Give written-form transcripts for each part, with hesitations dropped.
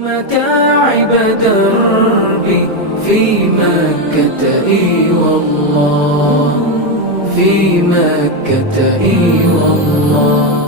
متاعب دربي في مكة إي والله، في مكة إي والله.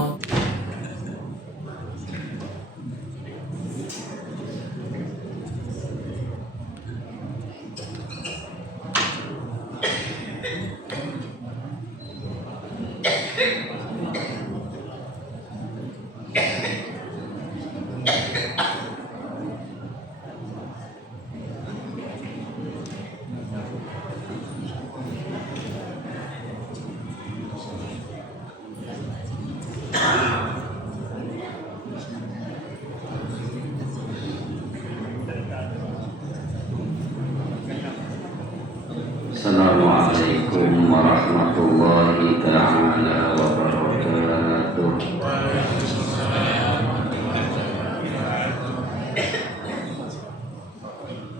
Assalamualaikum warahmatullahi ta'ala wabarakatuh.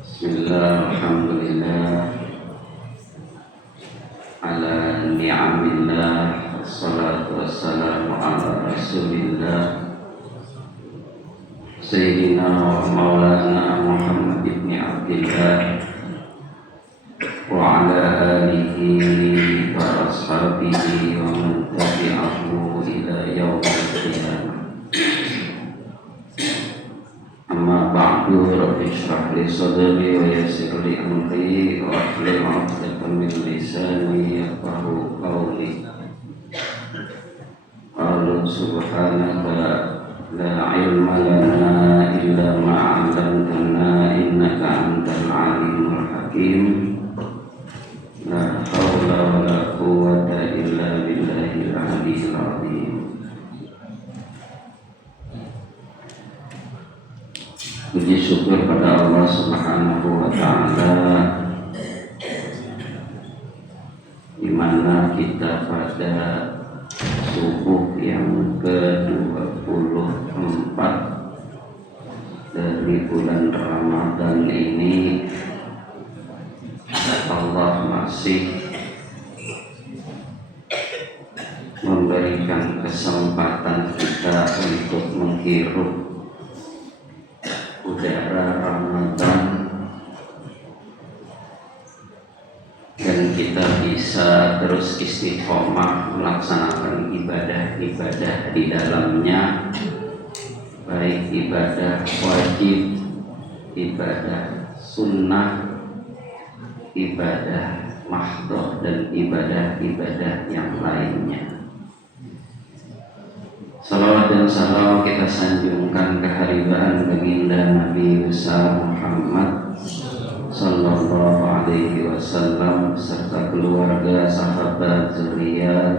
Bismillah, alhamdulillah, ala ni'amillah, wassalatu wassalamu ala rasulillah Sayyidina wa maulana Muhammad ibn Abdillah wa ala alihi wa ashabihi wa man tabi'ahu ila yaumil qiyamah. Amma ba'du, rabbi shrah li sadri wa yassir li amri wa hlul 'uqdatam min lisani yafqahu qawli. Qala subhanaka la ilma lana illa ma 'allamtana innaka antal 'alimul hakim. La haula wa la quwwata illa billahil aliyyil azim. Puji syukur pada Allah Subhanahu wa ta'ala, di mana kita pada subuh yang ke-24 dari bulan Ramadan ini, Allah masih memberikan kesempatan kita untuk menghirup udara Ramadan, dan kita bisa terus istiqomah melaksanakan ibadah-ibadah di dalamnya, baik ibadah wajib, ibadah sunnah, ibadah mahdhah, dan ibadah-ibadah yang lainnya. Salawat dan salam kita sanjungkan kehadiran baginda Nabi besar Muhammad sallallahu alaihi wasallam serta keluarga, sahabat, zuriyat,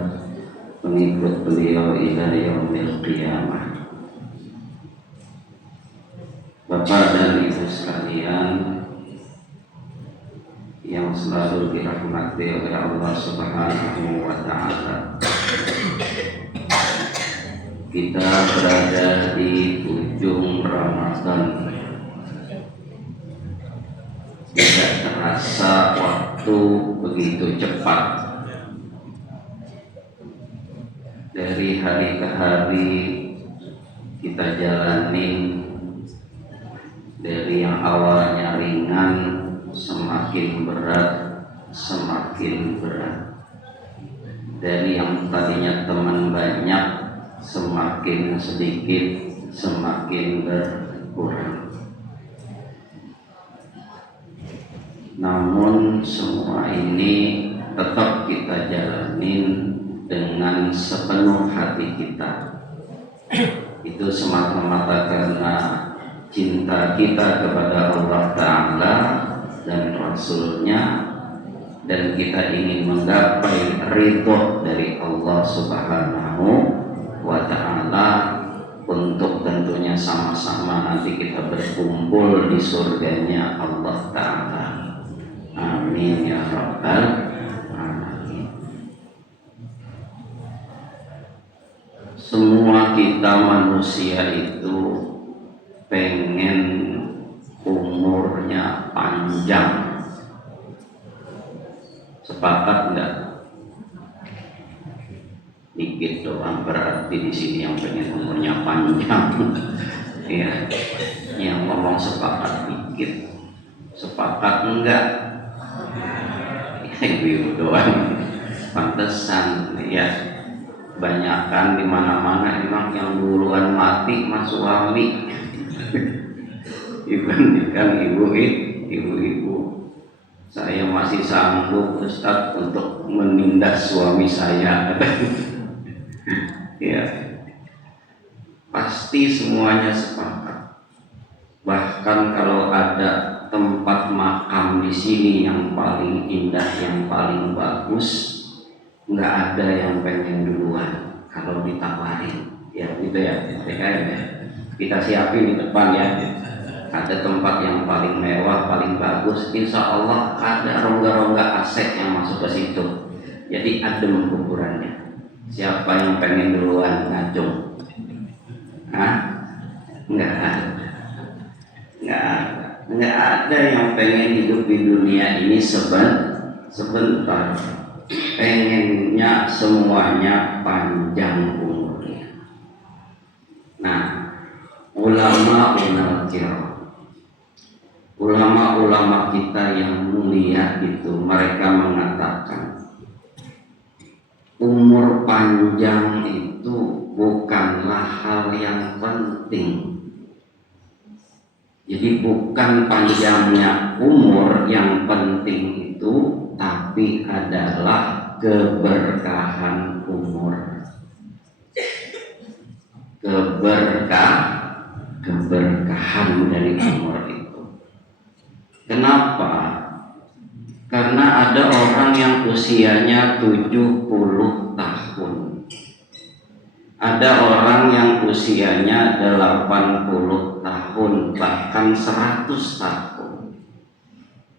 pengikut beliau ila yaumil qiyamah. Bapak dan Ibu sekalian yang selalu dirahmati oleh Allah Subhanahu wa ta'ala, kita berada di ujung Ramadan. Tidak terasa waktu begitu cepat. Dari hari ke hari kita jalani, dari yang awalnya ringan semakin berat, semakin berat. Dari yang tadinya teman banyak semakin sedikit, semakin berkurang. Namun semua ini tetap kita jalanin dengan sepenuh hati kita. Itu semata-mata karena cinta kita kepada Allah Ta'ala dan Rasulnya, dan kita ingin menggapai ridho dari Allah Subhanahu wa ta'ala, untuk tentunya sama-sama nanti kita berkumpul di surganya Allah Ta'ala. Amin ya rabbal alamin. Semua kita manusia itu pengen umurnya panjang. Sepakat enggak? Dikit doang berarti di sini yang pengen umurnya panjang. Ya. Yang ngomong sepakat dikit, sepakat enggak? Ibu doang. Pantesan ya, banyakan di mana-mana emang yang duluan mati mas suami dibandingkan ibu-ibu. Saya masih sanggup Ustaz untuk menindas suami saya. Ya, pasti semuanya sepakat. Bahkan kalau ada tempat makam di sini yang paling indah, yang paling bagus, nggak ada yang pengen duluan kalau ditawarin. Ya gitu ya, PKM ya. Kita siapin di depan ya. Ada tempat yang paling mewah, paling bagus, insya Allah ada rongga-rongga aset yang masuk ke situ. Jadi adem kuburannya. Siapa yang pengen duluan ngacung? Hah? Nggak ada yang pengen hidup di dunia ini sebentar. Pengennya semuanya panjang umurnya. Nah, ulama kita yang mulia itu mereka mengatakan umur panjang itu bukanlah hal yang penting. Jadi bukan panjangnya umur yang penting itu, tapi adalah keberkahan umur. Keberkahan dari umur itu. Kenapa? Karena ada orang yang usianya 70 tahun. Ada orang yang usianya 80 tahun, bahkan 100 tahun.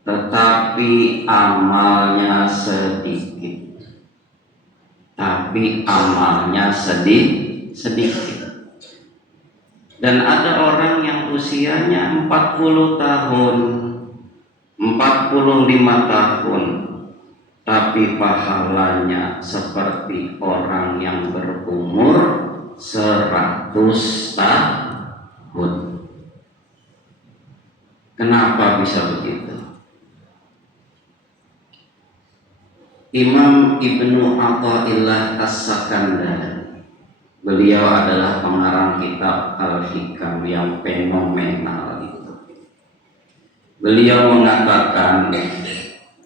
Tetapi amalnya sedikit. Dan ada orang yang usianya 40 tahun, 45 tahun, tapi pahalanya seperti orang yang berumur 100 tahun. Kenapa bisa begitu? Imam Ibnu Athaillah As-Sakandari, beliau adalah pengarang kitab Al-Hikam yang fenomenal itu. Beliau mengatakan,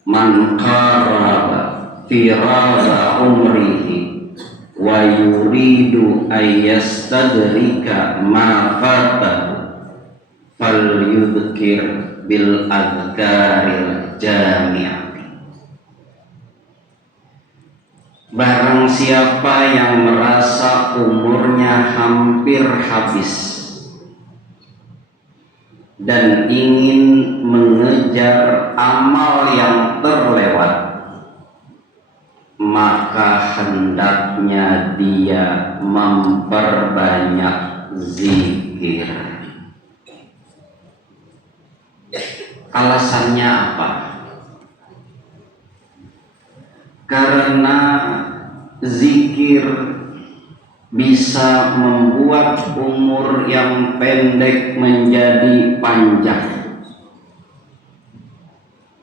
man qaraba firada umrihi wa yuridu ayyastadrika ma fatahu falyudhkir bil adhkaril jami'ah. Barang siapa yang merasa umurnya hampir habis dan ingin mengejar amal yang terlewat, maka hendaknya dia memperbanyak zikir. Alasannya apa? Karena zikir bisa membuat umur yang pendek menjadi panjang.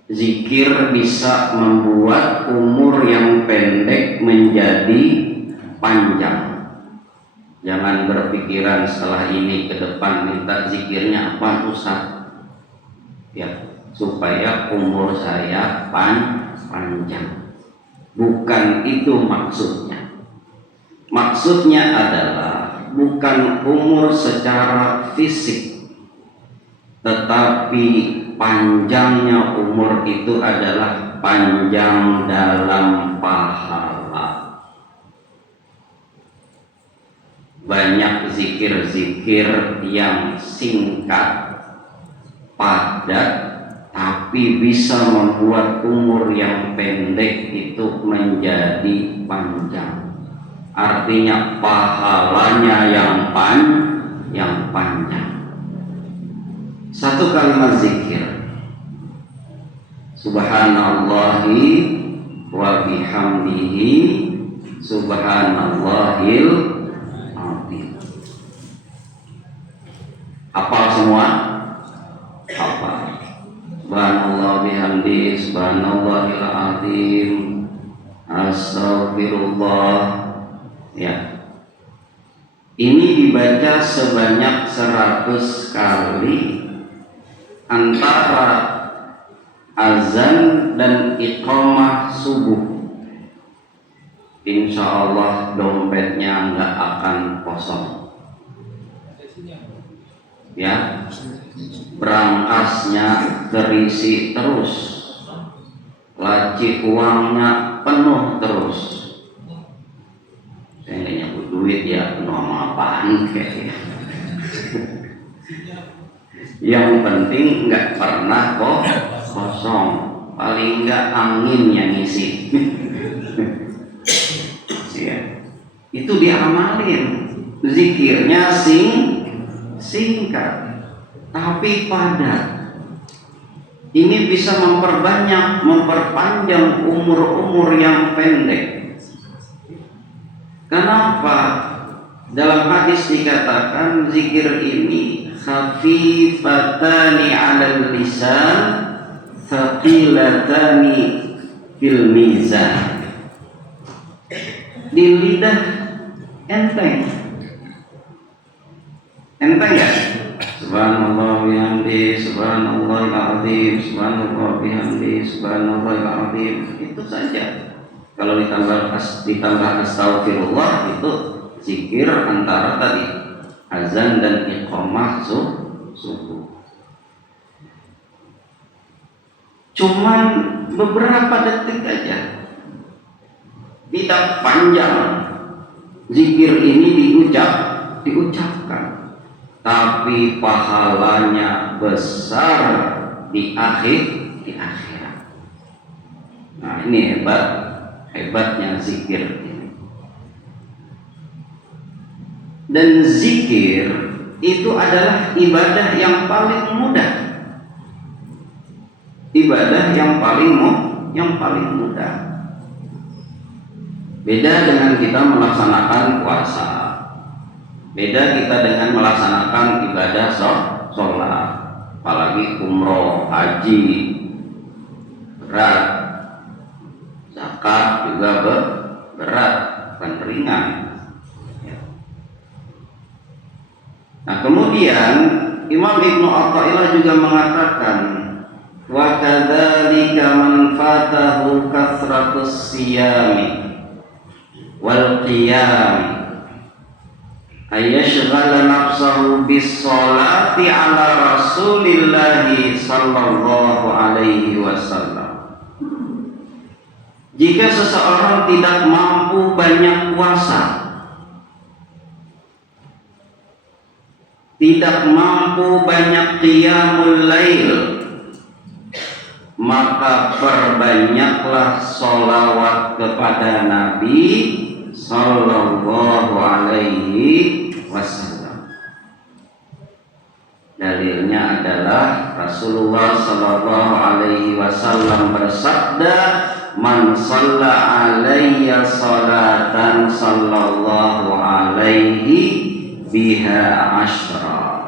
Zikir bisa membuat umur yang pendek menjadi panjang. Jangan berpikiran setelah ini ke depan minta zikirnya apa, Ustaz? Ya, supaya umur saya panjang. Bukan itu maksudnya. Maksudnya adalah bukan umur secara fisik, tetapi panjangnya umur itu adalah panjang dalam pahala. Banyak zikir-zikir yang singkat, padat, tapi bisa membuat umur yang pendek itu menjadi panjang. Artinya pahalanya yang panjang. Satu kalimat zikir, subhanallahi wa bihamdihi subhanallahil azim. Hafal semua? hafal. Subhanallah bihamdi, subhanallahil azim, astagfirullah. Ya. Ini dibaca sebanyak 100 kali antara azan dan iqamah subuh. Insya Allah dompetnya nggak akan kosong. Ya, berangkasnya terisi terus, laci uangnya penuh terus. Saya nggak nyebut duit ya, penuh sama apaan kayaknya. Yang penting nggak pernah kok kosong, paling nggak angin yang ngisi. Ya, itu diamalin. Zikirnya singkat tapi padat. Ini bisa memperpanjang umur yang pendek. Kenapa? Dalam hadis dikatakan zikir ini khafifatani 'alal lisan, thaqilatani fil mizan. Di lidah enteng ya. Subhanallah bihamdi, subhanallahil azim, subhanallah bihamdi, subhanallahil azim. Itu saja. Kalau ditambah astagfirullah, itu zikir antara tadi azan dan iqamah subuh. Cuman beberapa detik aja. Tidak panjang zikir ini diucapkan, tapi pahalanya besar di akhirat. Nah, ini hebatnya zikir ini. Dan zikir itu adalah ibadah yang paling mudah. Ibadah yang paling mudah. Beda dengan kita melaksanakan puasa. Beda kita dengan melaksanakan ibadah sholat. Apalagi umroh, haji, berat. Zakat juga berat, bukan ringan. Nah, kemudian Imam Ibnu Athaillah juga mengatakan, wa kadzalika man fatahu kathratus siyami wal qiyam ayyashghala nafsahu bis sholati ala rasulillahi sallallahu alaihi wasallam. Jika seseorang tidak mampu banyak puasa, tidak mampu banyak qiyamul lail, maka perbanyaklah sholawat kepada Nabi sallallahu alaihi wasallam. Dalilnya adalah Rasulullah sallallahu alaihi wasallam bersabda, man shalla alayya salatan sallallahu alaihi biha asyra.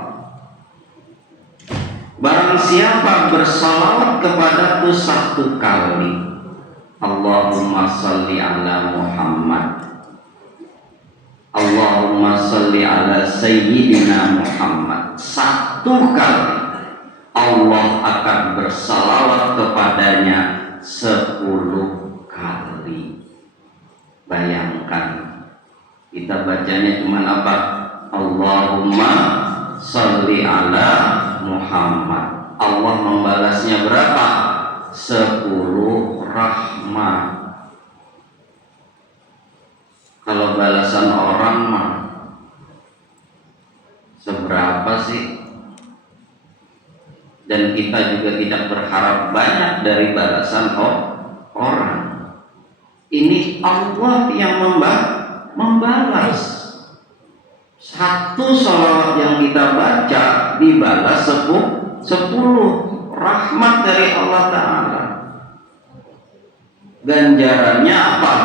Barang siapa bersalawat kepadaku 1 kali, Allahumma salli ala Muhammad, Allahumma salli ala Sayyidina Muhammad, 1 kali Allah akan bersalawat kepadanya 10 kali. Bayangkan, kita bacanya cuma apa? Allahumma salli ala Muhammad. Allah membalasnya berapa? 10 rahmat. Kalau balasan orang mah seberapa sih? Dan kita juga tidak berharap banyak dari balasan orang. Ini Allah yang membalas. 1 sholawat yang kita baca dibalas 10 rahmat dari Allah Ta'ala. Ganjarannya apa?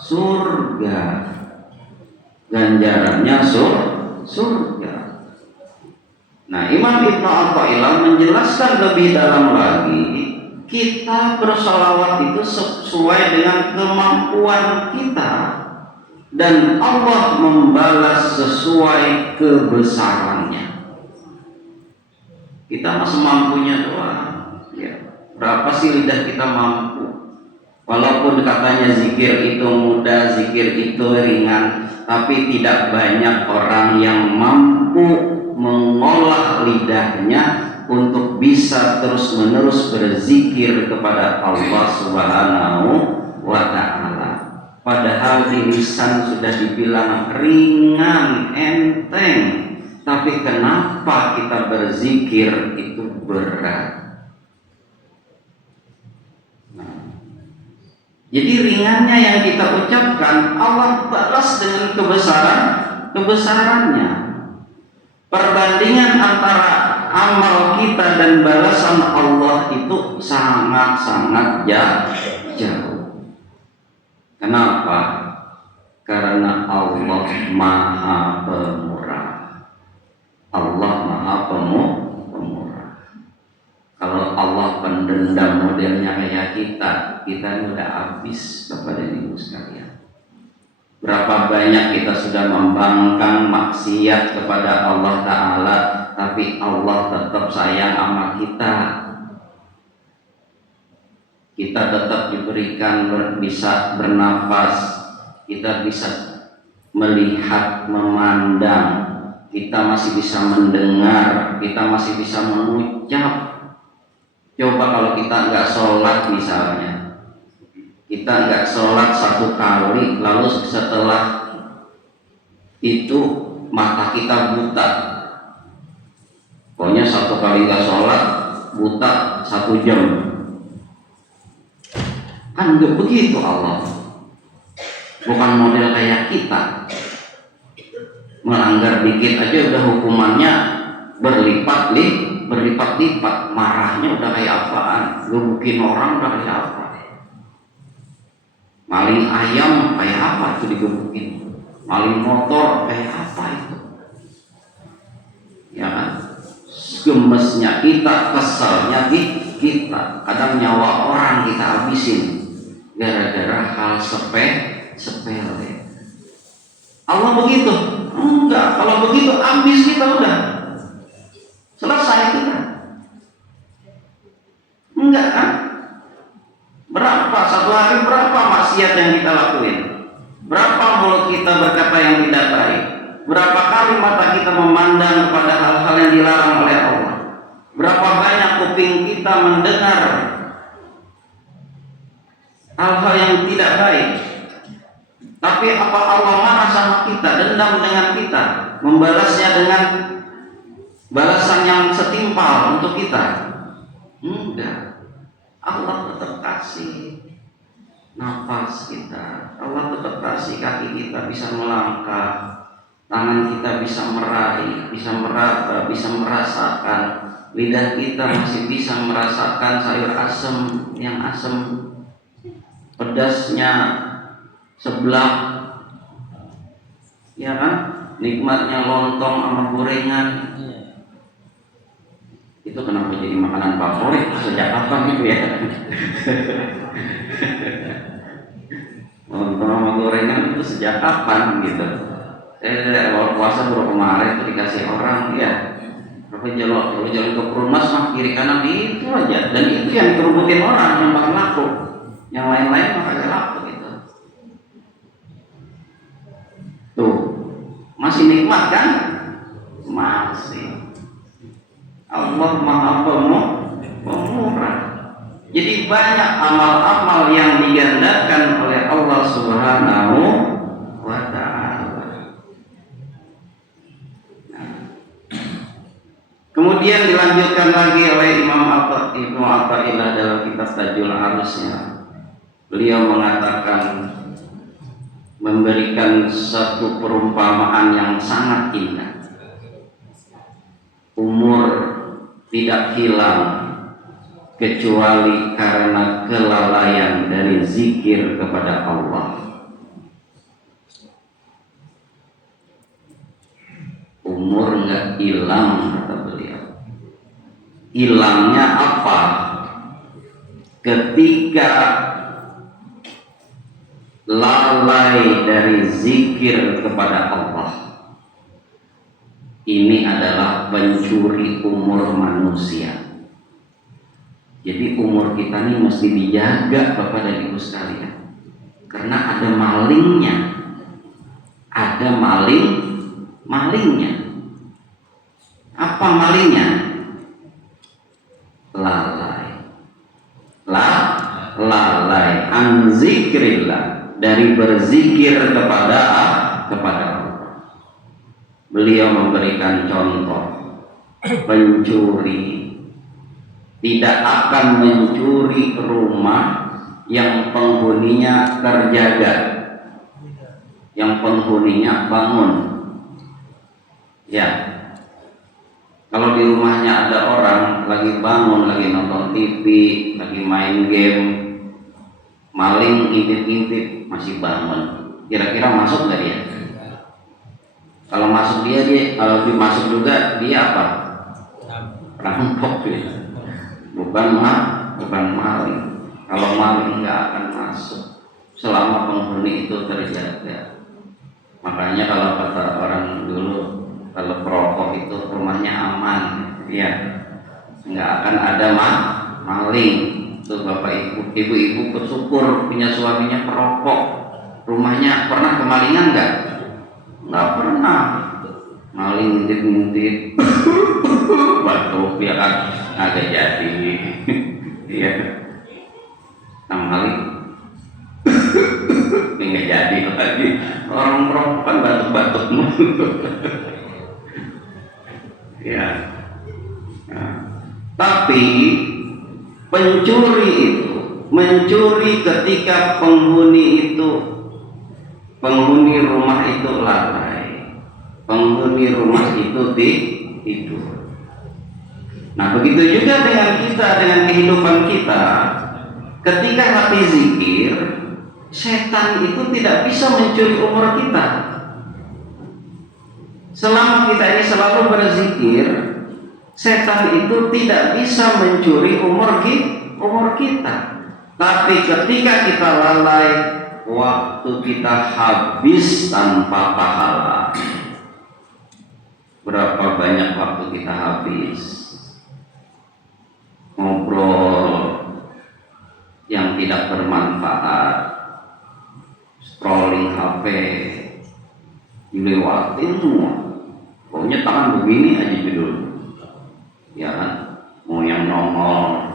Surga. Ganjarannya surga. Nah, Imam Ibnu Athaillah menjelaskan lebih dalam lagi, kita bersolawat itu sesuai dengan kemampuan kita, dan Allah membalas sesuai kebesarannya. Kita mah semampunya doang. Ya, berapa sih lidah kita mampu? Walaupun katanya zikir itu mudah, zikir itu ringan, tapi tidak banyak orang yang mampu mengolah lidahnya untuk bisa terus-menerus berzikir kepada Allah Subhanahu wa Ta'ala. Padahal di lisan sudah dibilang ringan, enteng, tapi kenapa kita berzikir itu berat? Jadi ringannya yang kita ucapkan, Allah balas dengan kebesarannya. Perbandingan antara amal kita dan balasan Allah itu sangat-sangat jauh. Kenapa? Karena Allah Maha Pemurah. Allah Maha Pemurah. Kalau Allah pendendam modelnya kayak kita udah habis kepada ibu sekalian. Berapa banyak kita sudah membangkang maksiat kepada Allah Ta'ala, tapi Allah tetap sayang sama kita. Kita tetap diberikan bisa bernafas, kita bisa melihat, memandang, kita masih bisa mendengar, kita masih bisa mengucap. Coba kalau kita nggak sholat misalnya, kita nggak sholat satu kali, lalu setelah itu mata kita buta. Pokoknya satu kali nggak sholat buta 1 jam. Kan nggak begitu Allah. Bukan model kayak kita. Melanggar dikit aja udah hukumannya berlipat-lipat. Marahnya udah kayak apaan? Gebukin orang udah kayak apa? Maling ayam kayak apa itu digebukin? Maling motor kayak apa itu? Ya kan? Gemesnya kita, keselnya kita. Kadang nyawa orang kita habisin gara-gara hal sepele. Allah begitu? Enggak. Kalau begitu habis kita udah. Selesai kita. Enggak kan? Satu hari berapa maksiat yang kita lakuin? Berapa mulut kita berkata yang tidak baik? Berapa kali mata kita memandang kepada hal-hal yang dilarang oleh Allah? Berapa banyak kuping kita mendengar hal-hal yang tidak baik? Tapi apa Allah marah sama kita, dendam dengan kita, membalasnya dengan balasan yang setimpal untuk kita? Enggak. Allah tetap kasih nafas kita, Allah tetap kasih kaki kita bisa melangkah, tangan kita bisa meraih, bisa meraba, bisa merasakan, lidah kita masih bisa merasakan sayur asem yang asem, pedasnya sebelah, ya kan, nikmatnya lontong sama gorengan. Itu kenapa jadi makanan favorit sejak kapan gitu ya? Lontong sama gorengan itu sejak kapan gitu? Awal puasa baru kemarin itu dikasih orang, ya. Kalau jalan ke perumas mah kiri kanan itu aja, dan itu yang dikerubutin orang yang bakal laku, yang lain-lain mah kagak laku gitu. Tuh, masih nikmat kan? Masih. Allah Maha Pemurah. Jadi banyak amal-amal yang digandakan oleh Allah Subhanahu wa Ta'ala. Kemudian dilanjutkan lagi oleh Imam Ibnu Athaillah dalam kitab Tajul Arusnya. Beliau mengatakan, memberikan satu perumpamaan yang sangat indah. Umur tidak hilang kecuali karena kelalaian dari zikir kepada Allah. Umur nggak hilang, kata beliau. Hilangnya apa? Ketika lalai dari zikir kepada Allah. Ini adalah pencuri umur manusia. Jadi umur kita ini mesti dijaga Bapak dan Ibu sekalian. Karena ada malingnya. Ada malingnya. Apa malingnya? Lalai. Lalai an zikrillah, dari berzikir kepada Allah. Beliau memberikan contoh, pencuri tidak akan mencuri rumah yang penghuninya terjaga, yang penghuninya bangun. Ya, kalau di rumahnya ada orang lagi bangun, lagi nonton TV, lagi main game, maling intip-intip masih bangun, kira-kira masuk nggak dia? Kalau masuk dia kalau dimasuk juga dia apa? Rampok dia. Bukan maling. Kalau maling nggak akan masuk selama penghuni itu terjaga. Makanya kalau kata orang dulu, kalau perokok itu rumahnya aman, ya nggak akan ada maling. Tuh Bapak Ibu bersyukur punya suaminya perokok. Rumahnya pernah kemalingan nggak? Nggak pernah. Maling ngintip-ngintip batuk ya kan, agak jadi. Iya. Nah maling nggak jadi lagi. Orang perokok kan batuk-batuk mulu. Ya. Nah, tapi pencuri itu mencuri ketika penghuni rumah itu lalai, penghuni rumah itu tidur. Nah begitu juga dengan kita, dengan kehidupan kita. Ketika hati zikir, setan itu tidak bisa mencuri umur kita. Selama kita ini selalu berzikir, setan itu tidak bisa mencuri umur kita. Tapi ketika kita lalai, waktu kita habis tanpa pahala. Berapa banyak waktu kita habis ngobrol yang tidak bermanfaat, scrolling HP, dilewatin semua. Pokoknya tangan begini aja judul, ya kan? Mau yang nongol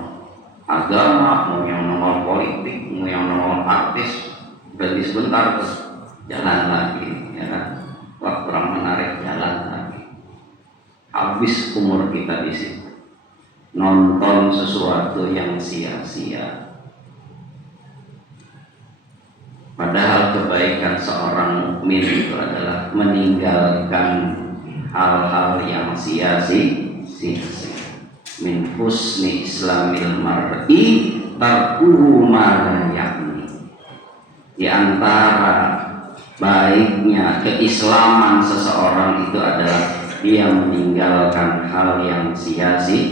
agama, mau yang nongol politik, mau yang nongol artis, berarti sebentar terus jalan lagi, ya kan? Wah kurang menarik, jalan lagi. Habis umur kita di situ, nonton sesuatu yang sia-sia. Padahal kebaikan seorang mukmin itu adalah meninggalkan hal-hal yang sia-sia. Min husni islamil mar'i tarkuhu ma la ya'ni. Di antara baiknya keislaman seseorang itu adalah dia meninggalkan hal yang sia-sia.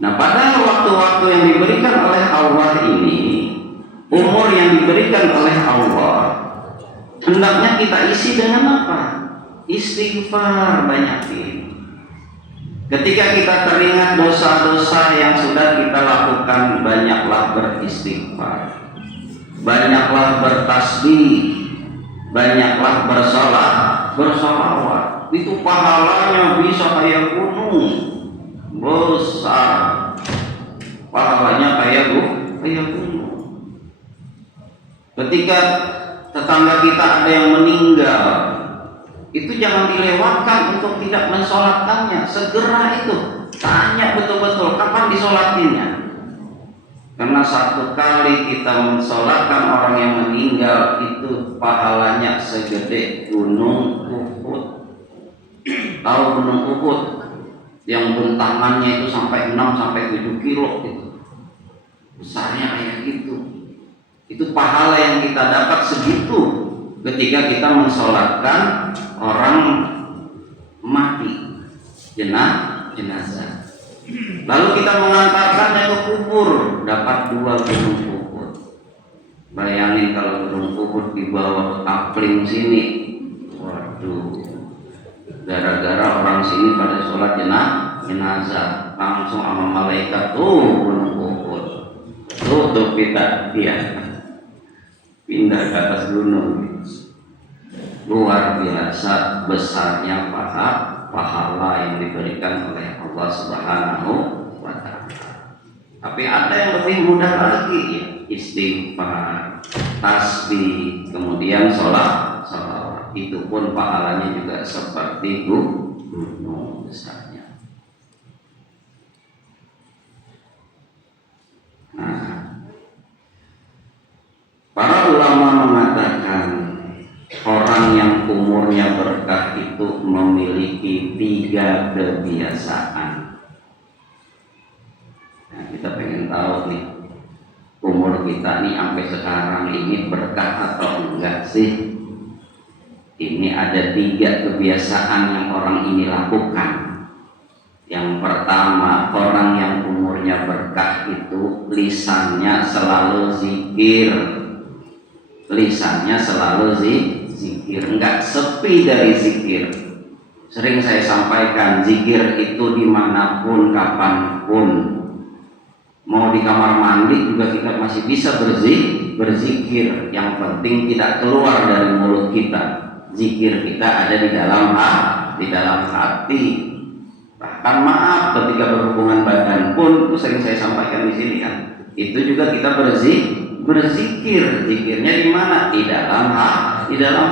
Nah, pada waktu-waktu yang diberikan oleh Allah ini, umur yang diberikan oleh Allah, hendaknya kita isi dengan apa? Istighfar banyakin. Ketika kita teringat dosa-dosa yang sudah kita lakukan, banyaklah beristighfar, banyaklah bertasbih, banyaklah bersolawat. Itu pahalanya bisa kayak gunung besar, pahalanya kayak gunung. Ketika tetangga kita ada yang meninggal, itu jangan dilewatkan untuk tidak mensolatkannya. Segera itu tanya betul-betul kapan disolatinnya. Karena satu kali kita mensolatkan orang yang meninggal itu pahalanya segede gunung Uhud. Tahu gunung Uhud yang bentangannya itu sampai 6 sampai 7 kilo gitu. Besarnya kayak gitu. Itu pahala yang kita dapat segitu ketika kita mensolatkan orang mati. jenazah. Lalu kita mengantarkannya ke kubur, dapat 2 gunung Uhud. Bayangin kalau gunung Uhud dibawa ke kapling sini, waduh, gara-gara orang sini pada sholat jenazah, langsung sama malaikat tuh gunung Uhud tutup kita, dia pindah ke atas gunung. Luar biasa besarnya pahala yang diberikan oleh Allah Subhanahu wa Ta'ala. Tapi ada yang lebih mudah lagi, ya, istighfar, tasbih, kemudian sholat. Itu pun pahalanya juga seperti gunung besarnya. Nah, para ulama mengatakan orang yang umurnya berkah itu memiliki 3 kebiasaan. Nah, kita pengen tahu nih, umur kita nih sampai sekarang ini berkah atau enggak sih? Ini ada 3 kebiasaan yang orang ini lakukan. Yang pertama, orang yang umurnya berkah itu lisannya selalu zikir. Lisannya selalu zikir, enggak sepi dari zikir. Sering saya sampaikan, zikir itu dimanapun, kapanpun. Mau di kamar mandi juga kita masih bisa berzikir. Yang penting tidak keluar dari mulut kita. Zikir kita ada di dalam hati. Bahkan maaf, ketika berhubungan badan pun, itu sering saya sampaikan di sini kan. Itu juga kita berzikir. Zikirnya di mana? Di dalam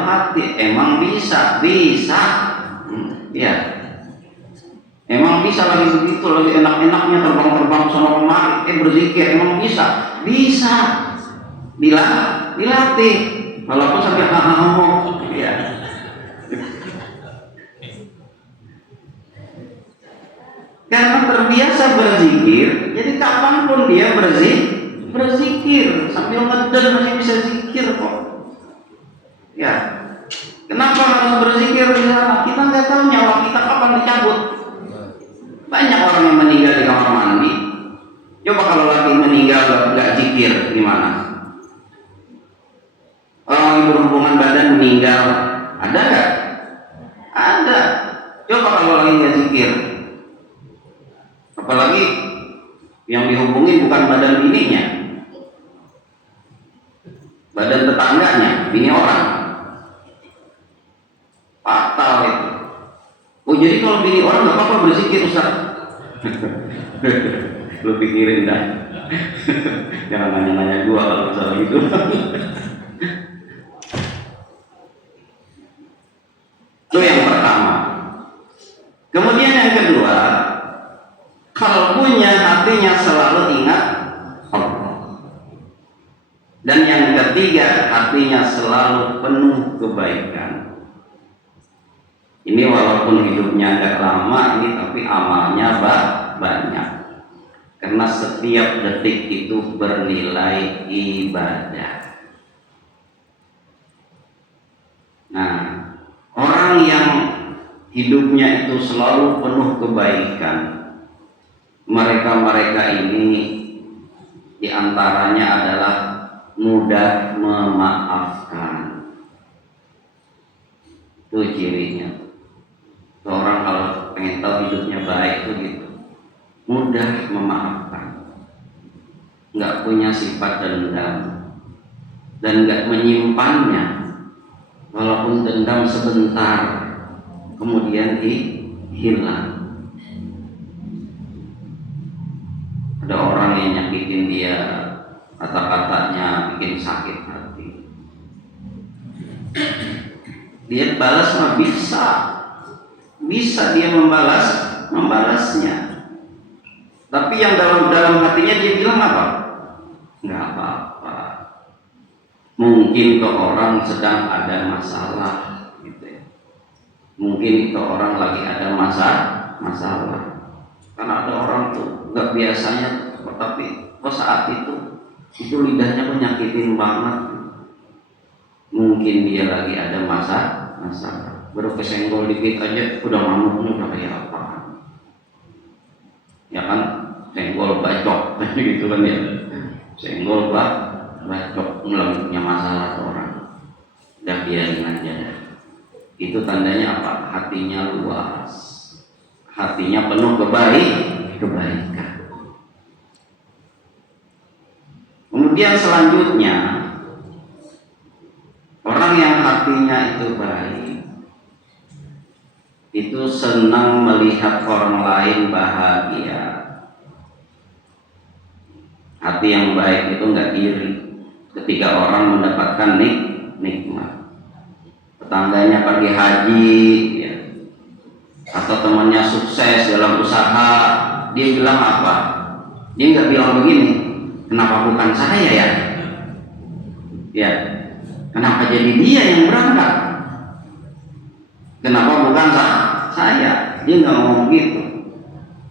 hati. Emang bisa. Ya. Emang bisa lagi begitu, lagi enak-enaknya terbang-terbang sono kemari, berzikir emang bisa. Dilatih. Walaupun sampai ngomong, ya. Karena terbiasa berzikir, jadi kapanpun dia berzikir sambil ngeden masih bisa zikir kok. Ya, kenapa harus berzikir di sana? Kita nggak tahu nyawa kita kapan dicabut. Banyak orang yang meninggal di kamar mandi. Coba kalau lagi meninggal nggak zikir gimana? Orang yang berhubungan badan meninggal, ada nggak? Ada. Coba kalau lagi nggak zikir. Apalagi yang dihubungi bukan badan bininya, badan tetangganya, bini orang. Fatal itu. Oh, jadi kalau bini orang nggak apa-apa berzikir, Ustaz? Lu pikirin dah. Jangan nanya-nanya gua kalau soal itu. Itu yang pertama. Kemudian yang kedua, kalbunya, hatinya selalu ingat Allah. Dan yang ketiga, hatinya selalu penuh kebaikan. Ini walaupun hidupnya agak lama ini, tapi amalnya banyak. Karena setiap detik itu bernilai ibadah. Nah, orang yang hidupnya itu selalu penuh kebaikan, mereka ini diantaranya adalah mudah memaafkan. Itu cirinya. Seorang kalau pengen tahu hidupnya baik itu gitu, mudah memaafkan, nggak punya sifat dendam dan nggak menyimpannya. Walaupun dendam sebentar, kemudian hilang. Ada orang yang nyakitin dia, kata-katanya bikin sakit hati, dia balas mah bisa dia membalasnya. Tapi yang dalam hatinya dia bilang apa? Nggak apa-apa. Mungkin ke orang sedang ada masalah, gitu ya. Mungkin itu orang lagi ada masalah. Karena ada orang tuh nggak biasanya, tapi saat itu lidahnya menyakitin banget. Mungkin dia lagi ada masalah. Baru kesenggol dikit aja udah ngamuknya udah kayak apa. ya kan, senggol bacok gitu kan ya, senggol bacok nggak punya masalah tuh orang, udah biarin aja. Itu tandanya apa? Hatinya luas, hatinya penuh kebaikan. Kemudian selanjutnya, orang yang hatinya itu baik itu senang melihat orang lain bahagia. Hati yang baik itu nggak iri ketika orang mendapatkan nikmat. Tetangganya pergi haji ya, atau temannya sukses dalam usaha, dia bilang apa? Dia nggak bilang begini, kenapa bukan saya ya? Ya, kenapa jadi dia yang berangkat? Kenapa bukan saya? Dia nggak ngomong gitu.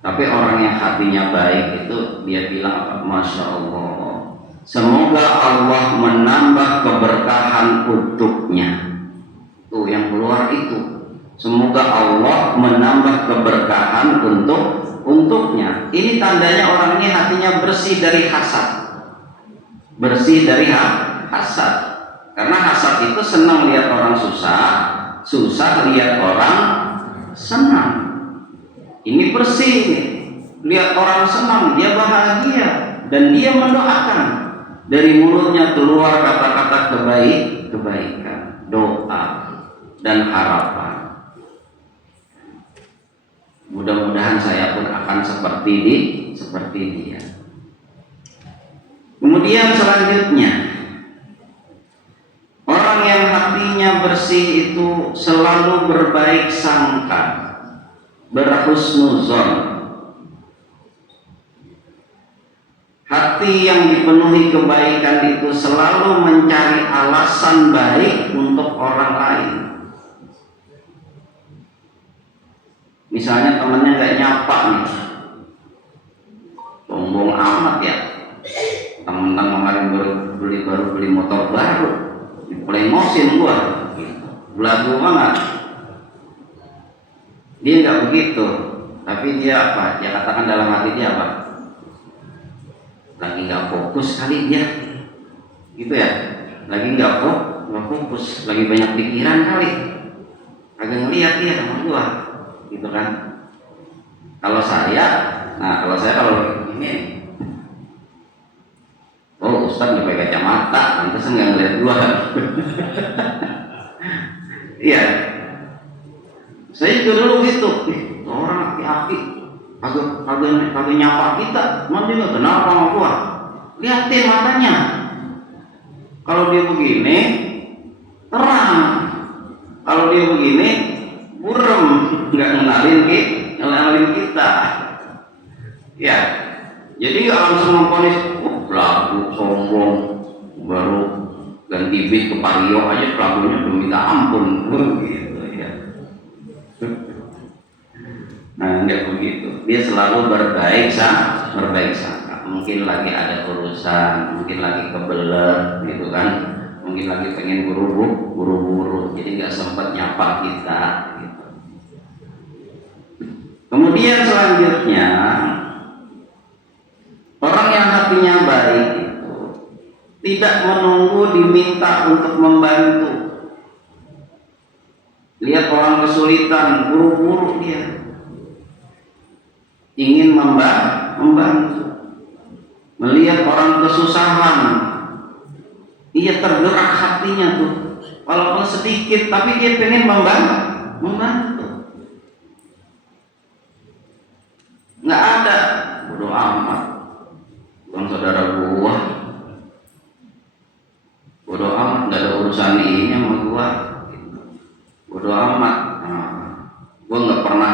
Tapi orang yang hatinya baik itu dia bilang apa? Masya Allah, semoga Allah menambah keberkahan untuknya. Tuh yang keluar itu, semoga Allah menambah keberkahan untuknya. Ini tandanya orang ini hatinya bersih dari hasad, bersih dari hasad. Karena hasad itu senang lihat orang susah lihat orang senang. Ini bersih nih, lihat orang senang, dia bahagia dan dia mendoakan. Dari mulutnya keluar kata-kata kebaikan, doa dan harapan. Mudah-mudahan saya pun akan seperti dia. Kemudian selanjutnya, orang yang hatinya bersih itu selalu berbaik sangka, berhusnuzon. Hati yang dipenuhi kebaikan itu selalu mencari alasan baik untuk orang lain. Misalnya temannya nggak nyapa nih, sombong amat ya. Teman-teman kemarin baru beli motor baru, diplengmosin gua, belagu banget. Dia nggak begitu, tapi dia apa? Dia katakan dalam hati dia apa? Lagi nggak fokus kali dia, gitu ya. Lagi nggak fokus, lagi banyak pikiran kali. Agak ngeliat dia sama gua, gitu kan. Kalau saya kalau ini, oh Ustadz nggak pakai kacamata, pantesan nggak ngeliat gua. Iya. Saya juga dulu gitu, orang aki-aki kagak nyapa kita, mana dia kenapa sama gua? Lihatin matanya. Kalau dia begini terang, kalau dia begini burem, nggak ngenalin kita. Ya, jadi nggak langsung memponis, pelaku sombong, baru ganti bis ke Pario aja pelakunya belum minta ampun, gitu ya. Nah, enggak begitu. Dia selalu berbaik sangka. Mungkin lagi ada urusan, mungkin lagi kebelet, gitu kan. Mungkin lagi pengen buru-buru, jadi nggak sempat nyapa kita. Gitu. Kemudian selanjutnya, orang yang hatinya baik itu tidak menunggu diminta untuk membantu. Lihat orang kesulitan, buru-buru dia. Ingin membantu. Melihat orang kesusahan, ia tergerak hatinya tuh, walaupun sedikit, tapi dia pengen membantu. Nggak ada bodoh amat, bukan saudara gua, bodoh amat, nggak ada urusan ini sama gua, bodoh amat. Gua nggak pernah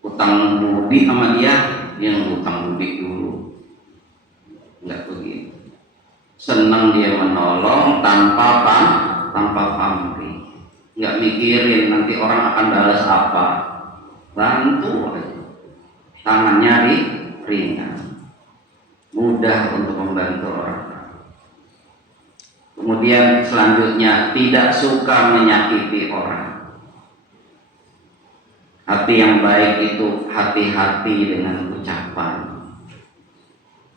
utang budi sama dia yang utang budi dulu, nggak begitu. Senang dia menolong tanpa pamrih, nggak mikirin nanti orang akan balas apa, bantu aja. Tangannya ringan, mudah untuk membantu orang. Kemudian selanjutnya, tidak suka menyakiti orang. Hati yang baik itu hati-hati dengan ucapan.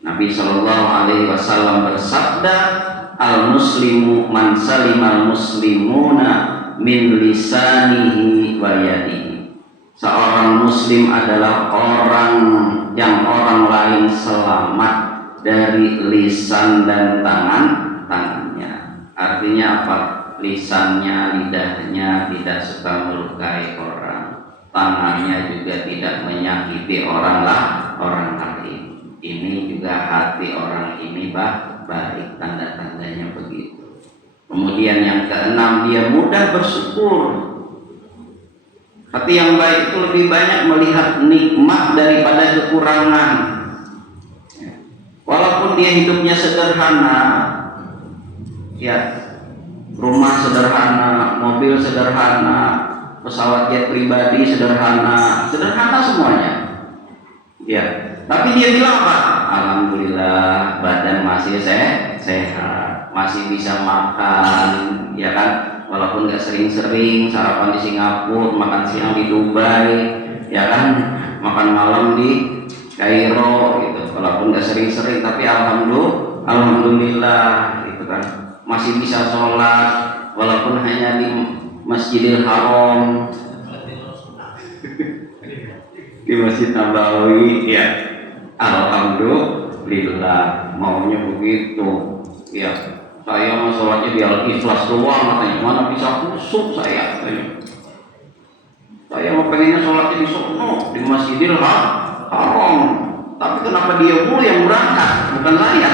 Nabi Shallallahu Alaihi Wasallam bersabda, al muslimu man salimal muslimuna min lisanihi wa yadihi. Seorang muslim adalah orang yang orang lain selamat dari lisan dan tangannya. Artinya apa? Lisannya, lidahnya tidak suka melukai orang, tangannya juga tidak menyakiti orang lain. Ini juga hati orang ini baik, tanda-tandanya begitu. Kemudian yang keenam, dia mudah bersyukur. Hati yang baik itu lebih banyak melihat nikmat daripada kekurangan. Walaupun dia hidupnya sederhana, ya, rumah sederhana, mobil sederhana, pesawat jet pribadi sederhana semuanya. Ya, tapi dia bilang apa? Alhamdulillah badan masih sehat, masih bisa makan, ya kan? Walaupun nggak sering-sering sarapan di Singapura, makan siang di Dubai, ya kan? Makan malam di Kairo, gitu. Walaupun nggak sering-sering, tapi alhamdulillah, gitu kan? Masih bisa sholat, walaupun hanya di Masjidil Haram, di Masjid Nabawi, ya. Alhamdulillah, maunya begitu, ya. Saya mau sholatnya di Al-Ikhlas doang, katanya. Mana bisa khusyuk saya? Saya mau pengennya sholatnya di sono, di Masjidil Haram. Tapi kenapa dia mulu yang berangkat, bukan saya?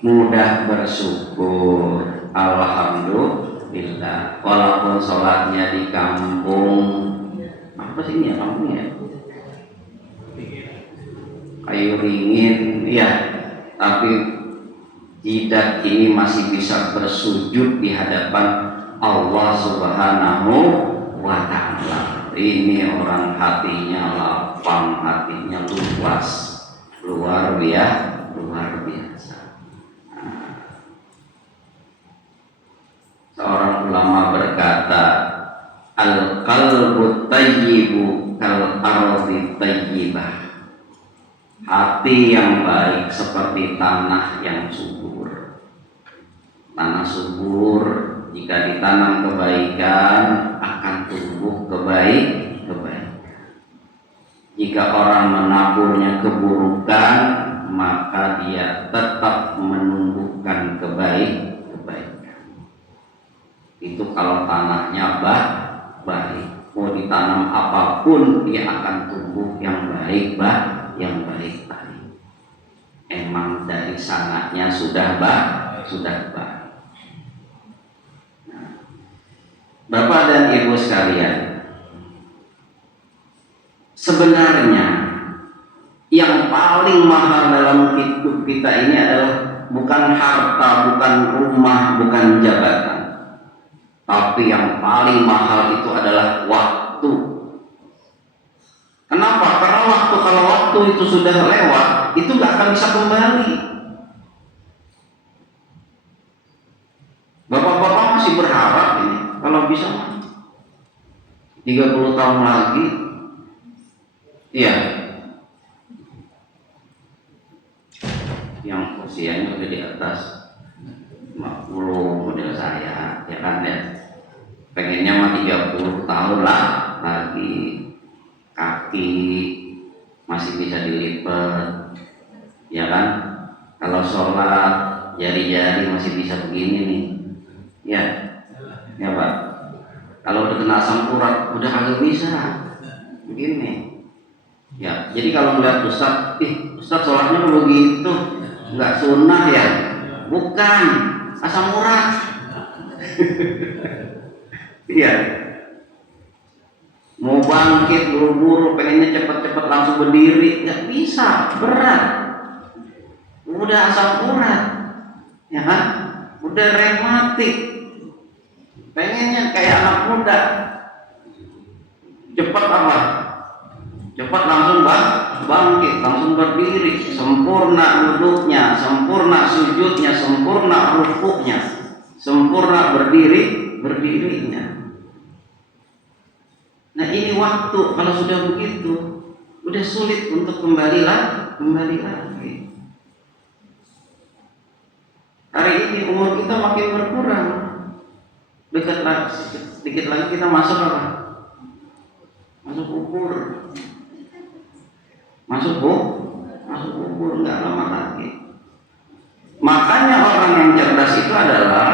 Mudah bersyukur, alhamdulillah. Walaupun sholatnya di kampung, apa sih ini ya kampungnya? Kayu Ringin, ya. Tapi jidat ini masih bisa bersujud di hadapan Allah Subhanahu wa Ta'ala. Ini orang hatinya lapang, hatinya luas, luar biasa. Seorang ulama berkata, al-qalbu tayyibu kal ardi tayyibah. Hati yang baik seperti tanah yang subur. Tanah subur, jika ditanam kebaikan akan tumbuh kebaikan. Jika orang menaburnya keburukan, maka dia tetap menumbuhkan kebaikan. Itu kalau tanahnya baik. Mau ditanam apapun dia akan tumbuh yang baik. Emang dari sangatnya sudah baik. Bapak dan Ibu sekalian, sebenarnya yang paling mahal dalam hidup kita ini adalah bukan harta, bukan rumah, bukan jabatan, tapi yang paling mahal itu adalah waktu. Kenapa? Karena kalau waktu itu sudah lewat, itu nggak akan bisa kembali. Bapak-bapak masih berharap ini kalau bisa 30 tahun lagi, iya, yang usianya udah di atas 50 model saya, ya kan ya. Pengennya mah 30 tahun lah lagi, kaki masih bisa dilipat, ya kan. Kalau sholat jari-jari masih bisa begini nih, ya Pak. Kalau udah kena asam urat udah agak bisa begini, ya. Jadi kalau melihat Ustaz sholatnya begitu, nggak sunnah ya, bukan asam urat. Iya. Mau bangkit buru-buru, pengennya cepat-cepat langsung berdiri, nggak bisa, berat. Udah asam urat, ya kan? Udah rematik, pengennya kayak anak muda, cepat apa? Cepat langsung bangkit, langsung berdiri, sempurna duduknya, sempurna sujudnya, sempurna rukuknya, sempurna berdirinya. Nah ini waktu kalau sudah begitu, udah sulit untuk kembali lagi. Hari ini umur kita makin berkurang, dekat lagi, sedikit lagi kita masuk apa? Masuk kubur, masuk kubur, nggak lama lagi. Makanya orang yang cerdas itu adalah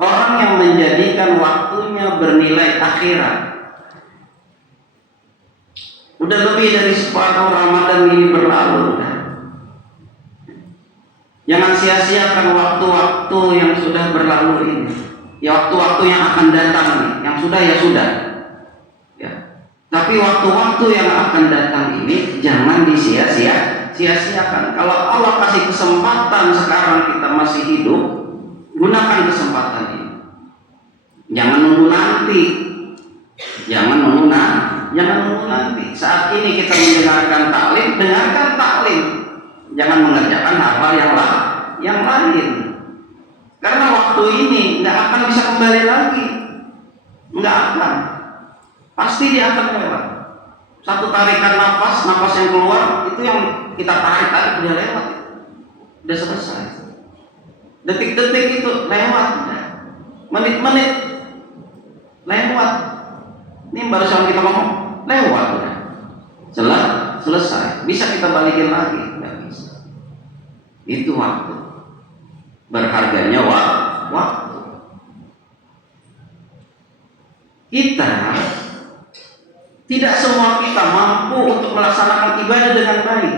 orang yang menjadikan waktunya bernilai akhirat. Udah lebih dari separuh Ramadan ini berlalu. Jangan sia-siakan waktu-waktu yang sudah berlalu ini. Ya waktu-waktu yang akan datang nih, yang sudah ya sudah. Ya. Tapi waktu-waktu yang akan datang ini jangan sia-siakan. Kalau Allah kasih kesempatan sekarang kita masih hidup, gunakan kesempatan ini. Jangan nunggu nanti. Jangan nunggu nanti. Saat ini kita mendengarkan taklim, dengarkan taklim. Jangan mengerjakan hal yang lain. Karena waktu ini nggak akan bisa kembali lagi. Nggak akan. Pasti dia akan lewat. Satu tarikan nafas yang keluar itu yang kita tarik udah lewat. Udah selesai. Detik-detik itu lewat. Menit-menit lewat. Ini baru saja kita ngomong lewat udah. Selesai. Bisa kita balikin lagi? Nggak bisa. Itu waktu. Berharganya waktu. Kita tidak semua kita mampu untuk melaksanakan ibadah dengan baik.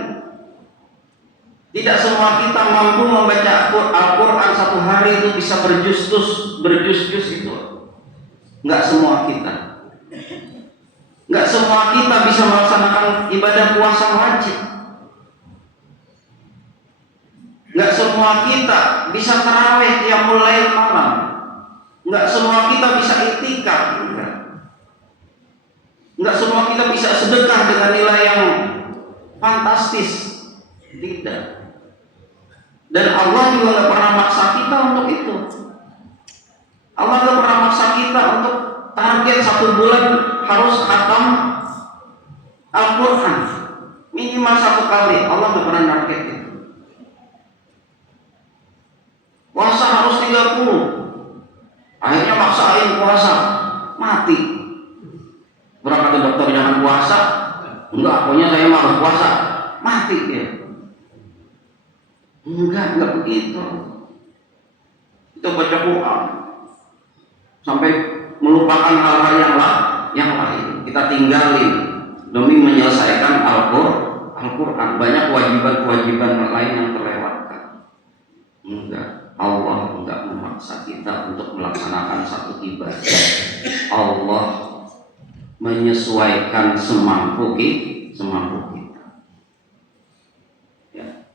Tidak semua kita mampu membaca Al-Quran satu hari itu bisa berjus-jus itu. Enggak semua kita. Enggak semua kita bisa melaksanakan ibadah puasa wajib. Enggak semua kita bisa tarawih qiyamul lail malam. Enggak semua kita bisa iktikaf. Enggak semua kita bisa sedekah dengan nilai yang fantastis. Tidak. Dan Allah juga nggak pernah maksa kita untuk itu. Allah nggak pernah maksa kita untuk target 1 bulan harus khatam Al-Quran minimal 1 kali. Allah nggak pernah target itu. Puasa harus 30. Akhirnya maksain puasa, mati. Berapa tuh dokter jangan puasa? Enggak, pokoknya saya harus puasa, mati dia. Enggak begitu. Kita baca Quran sampai melupakan hal-hal yang lain. Kita tinggalin demi menyelesaikan Al-Quran. Banyak kewajiban-kewajiban lain yang terlewatkan. Enggak, Allah enggak memaksa kita untuk melaksanakan satu ibadah. Allah menyesuaikan semampu kita.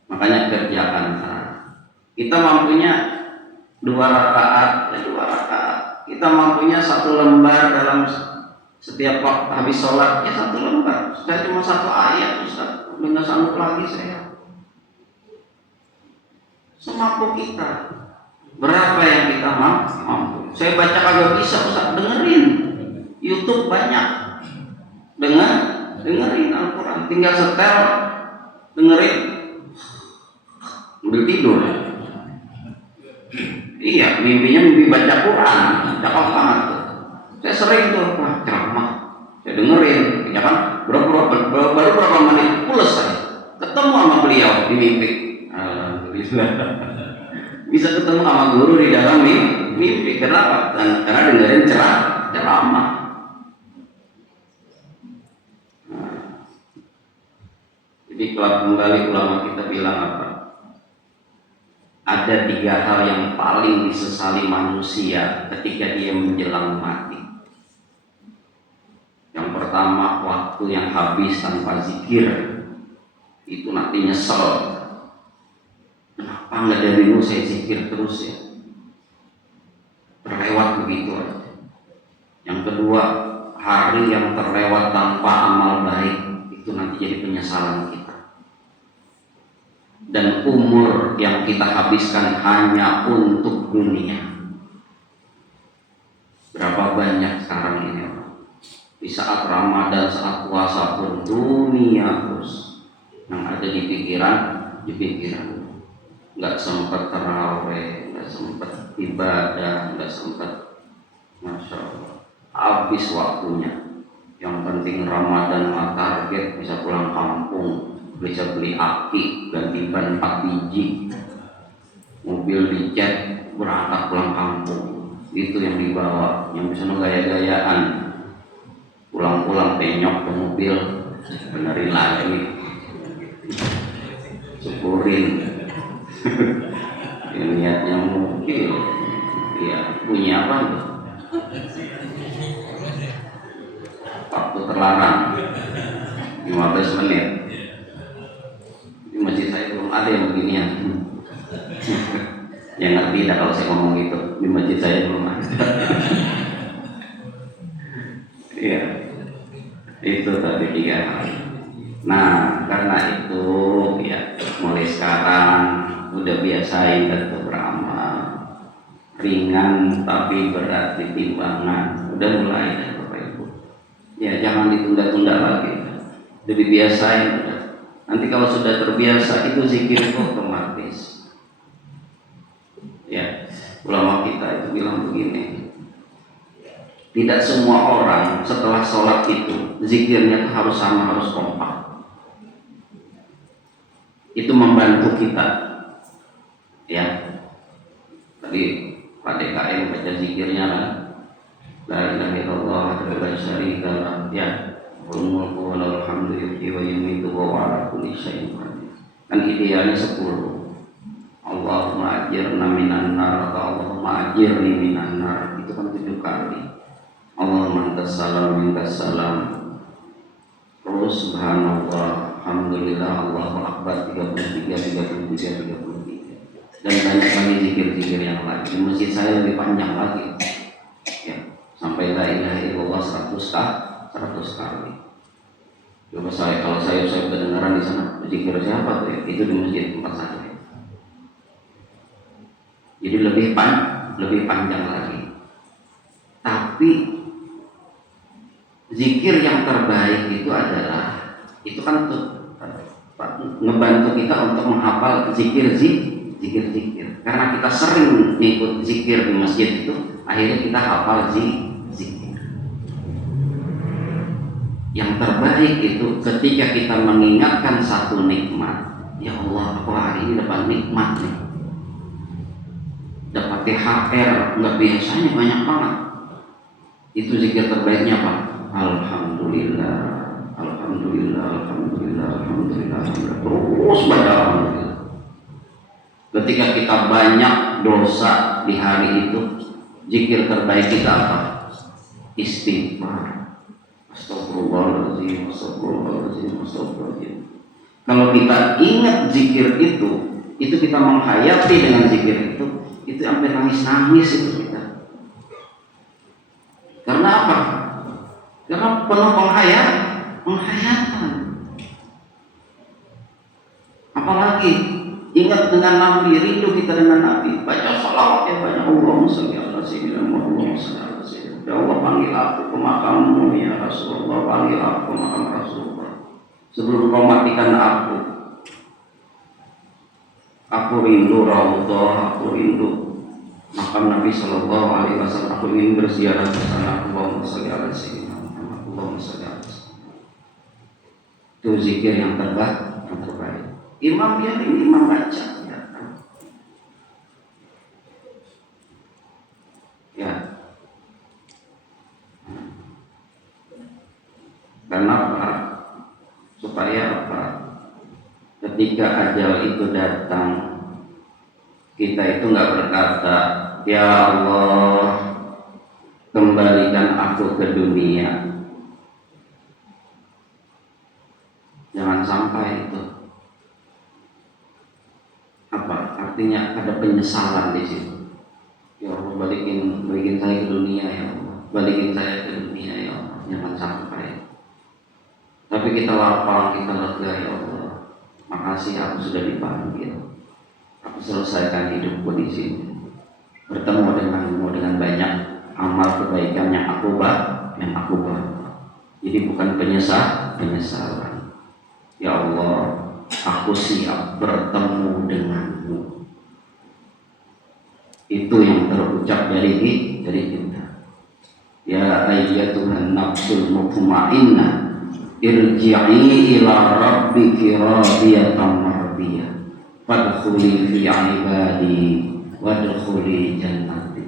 Makanya kerjakan. Kita mampunya 2 rakaat, ya 2 rakaat. Kita mampunya 1 lembar dalam setiap waktu habis sholat, ya 1 lembar. Sudah cuma 1 ayat, Ustaz. Udah nggak sanggup lagi saya. Semampu kita. Berapa yang kita mampu? Saya baca kagak bisa, Ustaz. Dengerin. YouTube banyak. Dengerin Al-Quran. Tinggal setel, dengerin. Ambil tidur. Iya, mimpinya mimpi baca Quran, cakep banget tuh. Saya sering tuh, wah ceramah, saya dengerin, ya kan? Baru berapa menit pulas saya, ketemu sama beliau di mimpi. Alhamdulillah. Bisa ketemu sama guru di dalam mimpi. Kenapa? Karena dengerin ceramah. Jadi kalau kembali ulama kita bilang apa? Ada 3 hal yang paling disesali manusia ketika dia menjelang mati. Yang pertama, waktu yang habis tanpa zikir. Itu nanti nyesel. Kenapa nggak dari dulu saya zikir terus ya? Terlewat begitu aja. Yang kedua, hari yang terlewat tanpa amal baik. Itu nanti jadi penyesalan kita. Dan umur yang kita habiskan hanya untuk dunia. Berapa banyak sekarang ini orang Di saat Ramadan, saat puasa pun dunia terus yang ada di pikiran. Nggak sempat taraweh, nggak sempat ibadah, nggak sempat, masya Allah, habis waktunya. Yang penting Ramadan mah target bisa pulang kampung, bisa beli aki, ganti ban 4 biji, mobil dicet, berangkat pulang kampung. Itu yang dibawa, yang bisa gaya-gayaan, pulang-pulang penyok ke mobil, benerin lagi, syukurin. Yang niatnya mungkin ya bunyi apa itu? Waktu terlarang 15 menit. Di masjid saya belum ada yang beginian. Yang ngerti dah kalau saya ngomong gitu. Di masjid saya belum ada. Iya, itu tadi 3 hal. Nah, karena itu ya mulai sekarang udah biasain tetap beramal ringan tapi berat di timbangan. Udah mulai ya Bapak Ibu. Ya jangan ditunda-tunda lagi. Udah dibiasain udah. Nanti kalau sudah terbiasa itu zikir itu otomatis. Ya, ulama kita itu bilang begini. Tidak semua orang setelah sholat itu zikirnya itu harus sama, harus kompak. Itu membantu kita. Ya. Tadi Pak DKM baca zikirnya lah. La ilaha illallah wa la syarika lah. Ya. Mulku wa lahul hamdu yuhyi wa yumiitu wa ala kulli syai'in qadir. Kan idealnya 10. Allahumma ajirna minan nar, Allahumma ajirni minan nar. Itu kan 7 kali. Allahumma antas salam minkas salam. Terus subhanallah, alhamdulillah, Allahu akbar 33. Dan banyak lagi zikir-zikir yang lain. Di masjid saya lebih panjang lagi. Ya, sampai la ilaha illallah 100 kali. Coba kalau saya kedengaran di sana, zikir siapa tuh ya? Itu di masjid tempat saya. Jadi lebih panjang lagi. Tapi zikir yang terbaik itu adalah, itu kan ngebantu kita untuk menghafal zikir. Karena kita sering ikut zikir di masjid itu, akhirnya kita hafal zikir. Yang terbaik itu ketika kita mengingatkan satu nikmat. Ya Allah, aku hari ini dapat nikmat nih. Dapat THR, nggak biasanya banyak banget. Itu zikir terbaiknya apa? Alhamdulillah. Terus baca alhamdulillah. Ketika kita banyak dosa di hari itu, zikir terbaik kita apa? Istighfar. Astagfirullahaladzim. Kalau kita ingat zikir itu kita menghayati dengan zikir itu sampai nangis itu kita. Karena apa? Karena penuh penghayatan. Apalagi ingat dengan Nabi, rindu kita dengan Nabi. Baca salawat yang banyak. Allahumma shalli ala sayyidina Muhammad. Ya Allah, panggil aku ke makammu ya Rasulullah. Panggil aku ke makam Rasulullah. Sebelum kau matikan aku rindu Raudhah, aku rindu makam Nabi Sallallahu Alaihi Wasallam. Aku ingin berziarah ke sana. Allahumma shalli ala sayyidina Muhammad. Allahumma shalli ala sayyidina. Itu zikir yang terbaik. Imam baca ya. Kenapa? Supaya apa? Ketika ajal itu datang, kita itu nggak berkata, ya Allah, kembalikan aku ke dunia. Jangan sampai itu. Apa? Artinya ada penyesalan di situ. Ya Allah, balikin saya ke dunia ya Allah. Balikin saya ke dunia ya Allah. Jangan sampai. Tapi kita lapang, kita lega ya Allah. Makasih aku sudah dipanggil. Aku selesaikan hidupku di sini. Bertemu denganmu dengan banyak amal kebaikan yang aku buat. Jadi bukan penyesalan. Ya Allah, aku siap bertemu denganmu. Itu yang terucap dari kita. Ya ayyatuhan nafsul mutmainnah, irji'i ila rabbiki radiyatan mardiyah, fadkhuli fi ibadi wadkhuli jannati.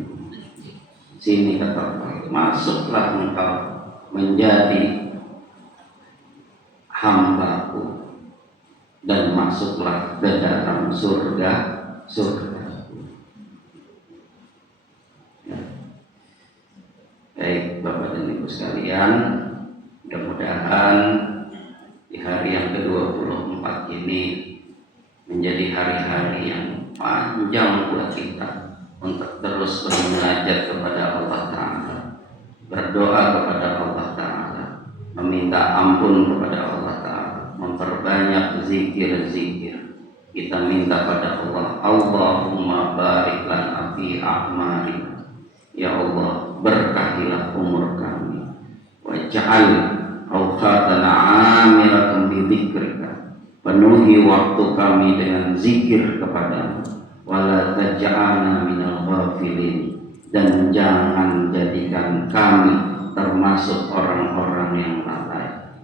Sini kata Allah, masuklah engkau menjadi hambaku dan masuklah ke dalam surga. Baik Bapak dan Ibu sekalian, mudah-mudahan di hari yang ke-24 ini menjadi hari-hari yang panjang buat kita untuk terus bermunajat kepada Allah Ta'ala, berdoa kepada Allah Ta'ala, meminta ampun kepada Allah Ta'ala, memperbanyak zikir-zikir. Kita minta pada Allah, Allahumma barik lana fi a'malina. Ya Allah, berkahilah umur kami, waj'al awqatana amiratan bi dzikrika, penuhi waktu kami dengan zikir kepadamu, wala taj'alna minal ghafilin, dan jangan jadikan kami termasuk orang-orang yang lalai.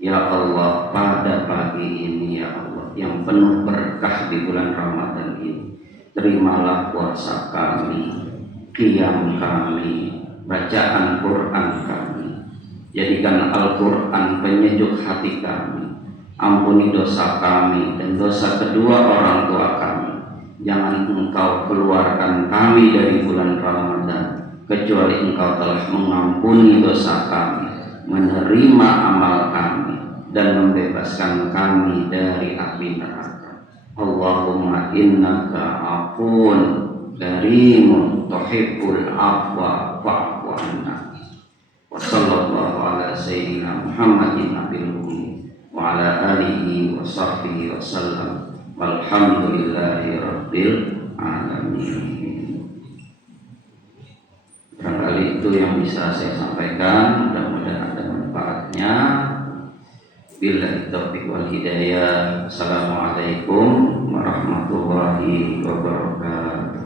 Ya Allah, pada pagi ini ya Allah yang penuh berkah di bulan Ramadan ini, terimalah puasa kami, qiyam kami, bacaan Quran kami. Jadikan Al-Quran penyejuk hati kami. Ampuni dosa kami dan dosa kedua orang tua kami. Jangan engkau keluarkan kami dari bulan Ramadan kecuali engkau telah mengampuni dosa kami, menerima amal kami, dan membebaskan kami dari api neraka. Allahumma innaka afun karimun tuhibbul afwa fa'fu anna. Wa sallallahu ala sayyidina Muhammadin nabiyil ummi wa ala alihi wa sahbihi wa sallam, walhamdulillahi rabbil alamin. Barangkali itu yang bisa saya sampaikan, mudah-mudahan ada manfaatnya. Billahi taufiq wal hidayah. Assalamualaikum warahmatullahi wabarakatuh.